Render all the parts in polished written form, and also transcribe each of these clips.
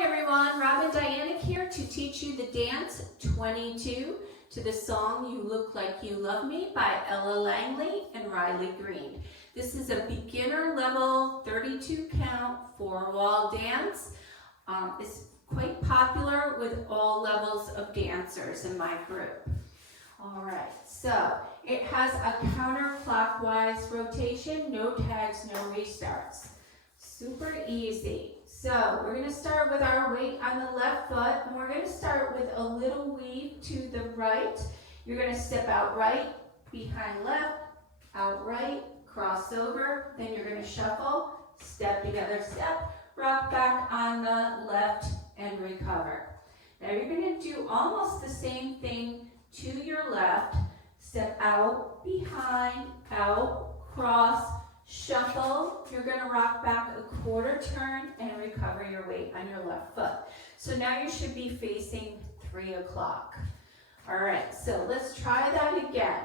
Hi everyone, Robin Dyanick here to teach you the dance 22 to the song You Look Like You Love Me by Ella Langley and Riley Green. This is a beginner level 32 count 4-wall dance. It's quite popular with all levels of dancers in my group. Alright, so it has a counterclockwise rotation, no tags, no restarts. Super easy. So we're going to start with our weight on the left foot, and we're going to start with a little weave to the right. You're going to step out right, behind left, out right, cross over, then you're going to shuffle, step together, step, rock back on the left and recover. Now you're going to do almost the same thing to your left. Step out, behind, out, cross, shuffle. You're going to rock back a quarter turn and recover your weight on your left foot. So now you should be facing 3 o'clock. All right, so let's try that again.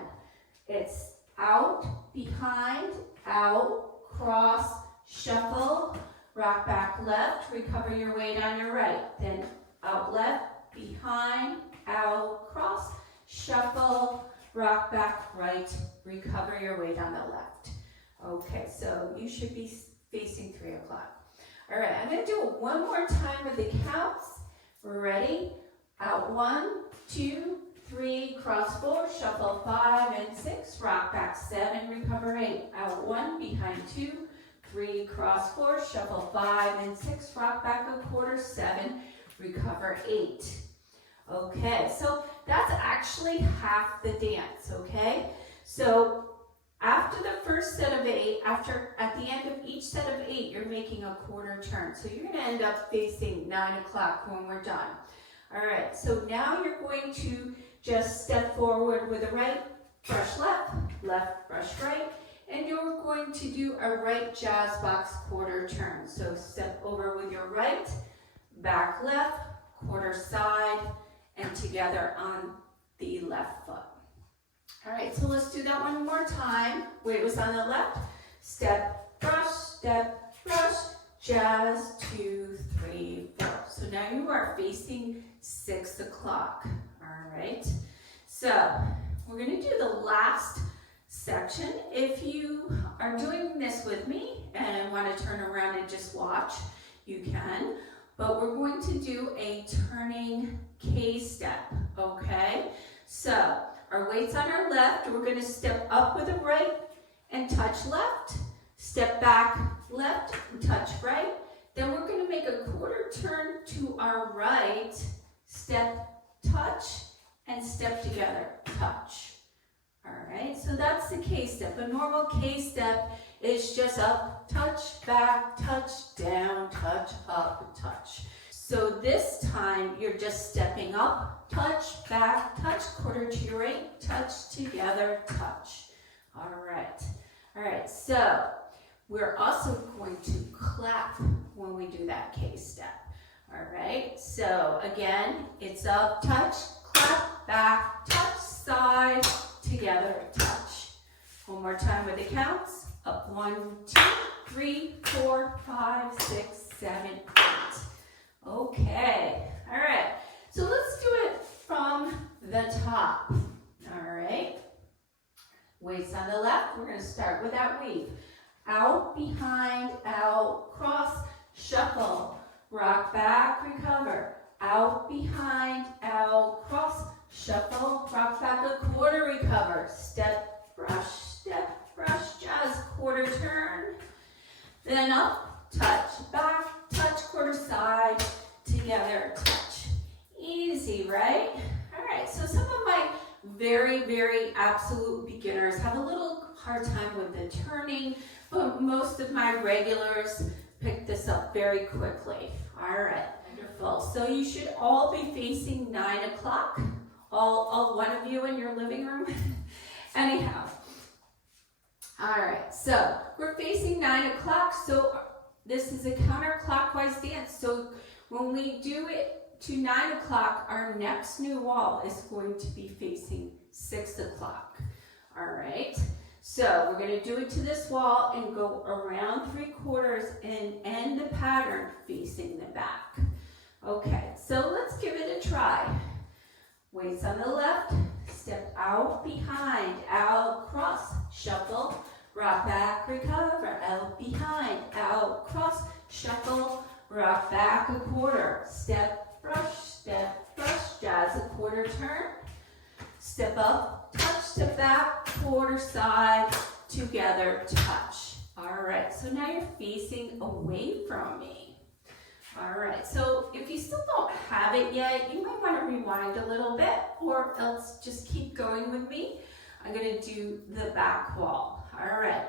It's out, behind, out, cross, shuffle, rock back left, recover your weight on your right. Then out left, behind, out, cross, shuffle, rock back right, recover your weight on the left. Okay, so you should be facing 3 o'clock. All right, I'm going to do it one more time with the counts. We're ready? Out 1, 2, 3, cross 4, shuffle 5 and 6, rock back 7, recover 8. Out 1, behind 2, 3, cross 4, shuffle 5 and 6, rock back a quarter 7, recover 8. Okay, so that's actually half the dance, okay? So after the first set of 8, at the end of each set of 8, you're making a quarter turn. So you're going to end up facing 9 o'clock when we're done. All right, so now you're going to just step forward with a right, brush left, left, brush right, and you're going to do a right jazz box quarter turn. So step over with your right, back left, quarter side, and together on the left foot. All right, so let's do that one more time. Weight was on the left. Step, brush, jazz, 2, 3, 4. So now you are facing 6 o'clock. All right, so we're going to do the last section. If you are doing this with me and want to turn around and just watch, you can. But we're going to do a turning K step, okay? So our weight's on our left. We're going to step up with a right and touch left. Step back left and touch right. Then we're going to make a quarter turn to our right. Step, touch, and step together, touch. All right, so that's the K step. A normal K step is just up, touch, back, touch, down, touch, up, touch. So this time you're just stepping up, touch, back, touch, quarter to your right, touch, together, touch. All right, so we're also going to clap when we do that K step. All right, so again, it's up, touch, clap, back, touch, side, together, touch. One more time with the counts. Up 1, 2, 3, 4, 5, 6, 7, 8. Okay, all right. So let's do it from the top. All right. Weights on the left. We're going to start with that weave. Out, behind, out, cross, shuffle, rock back, recover. Out, behind, out, cross, shuffle, rock back a quarter, recover. Step, brush, jazz, quarter turn. Then up, touch, back, touch, quarter side, together, touch. Easy, right? All right, so some of my very, very absolute beginners have a little hard time with the turning, but most of my regulars pick this up very quickly. All right, wonderful. So you should all be facing 9 o'clock, all one of you in your living room. Anyhow. All right, so we're facing 9 o'clock, so this is a counterclockwise dance. So when we do it to 9 o'clock, our next new wall is going to be facing 6 o'clock. All right, so we're going to do it to this wall and go around 3/4 and end the pattern facing the back. Okay, so let's give it a try. Weights on the left, step out behind, out, cross, shuffle, rock back, recover, out behind, out, cross, shuffle, rock back a quarter, step, brush, jazz a quarter turn, step up, touch, step back, quarter side, together, touch. All right, so now you're facing away from me. All right, so if you still don't have it yet, you might want to rewind a little bit, or else just keep going with me. I'm going to do the back wall. All right,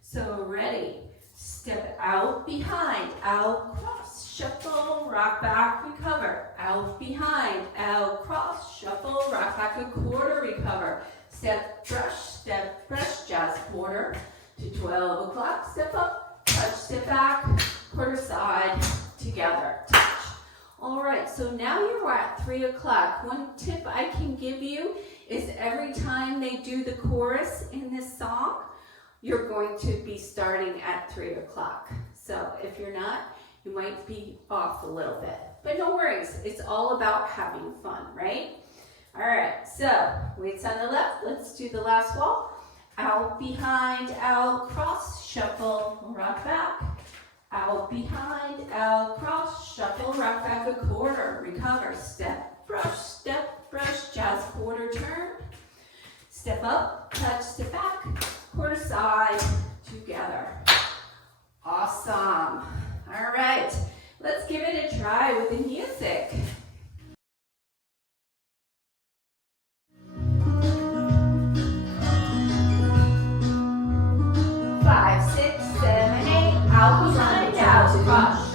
so ready. Step out behind, out, cross, shuffle, rock back, recover. Out behind, out, cross, shuffle, rock back a quarter, recover. Step, brush, jazz quarter to 12 o'clock. Step up, touch, step back, quarter side, together, touch. All right, so now you're at 3 o'clock. One tip I can give you is every time they do the chorus in this song, you're going to be starting at 3 o'clock. So if you're not, you might be off a little bit. But no worries, it's all about having fun, right? All right, so weights on the left. Let's do the last wall. Out behind, out, cross, shuffle, rock back. Out behind, out, cross, shuffle, rock back a quarter, recover, step, brush, jazz quarter turn. Step up, touch, step back, quarter side, together. Awesome. All right, let's give it a try with the music. 5, 6, 7, 8, out behind, out, cross.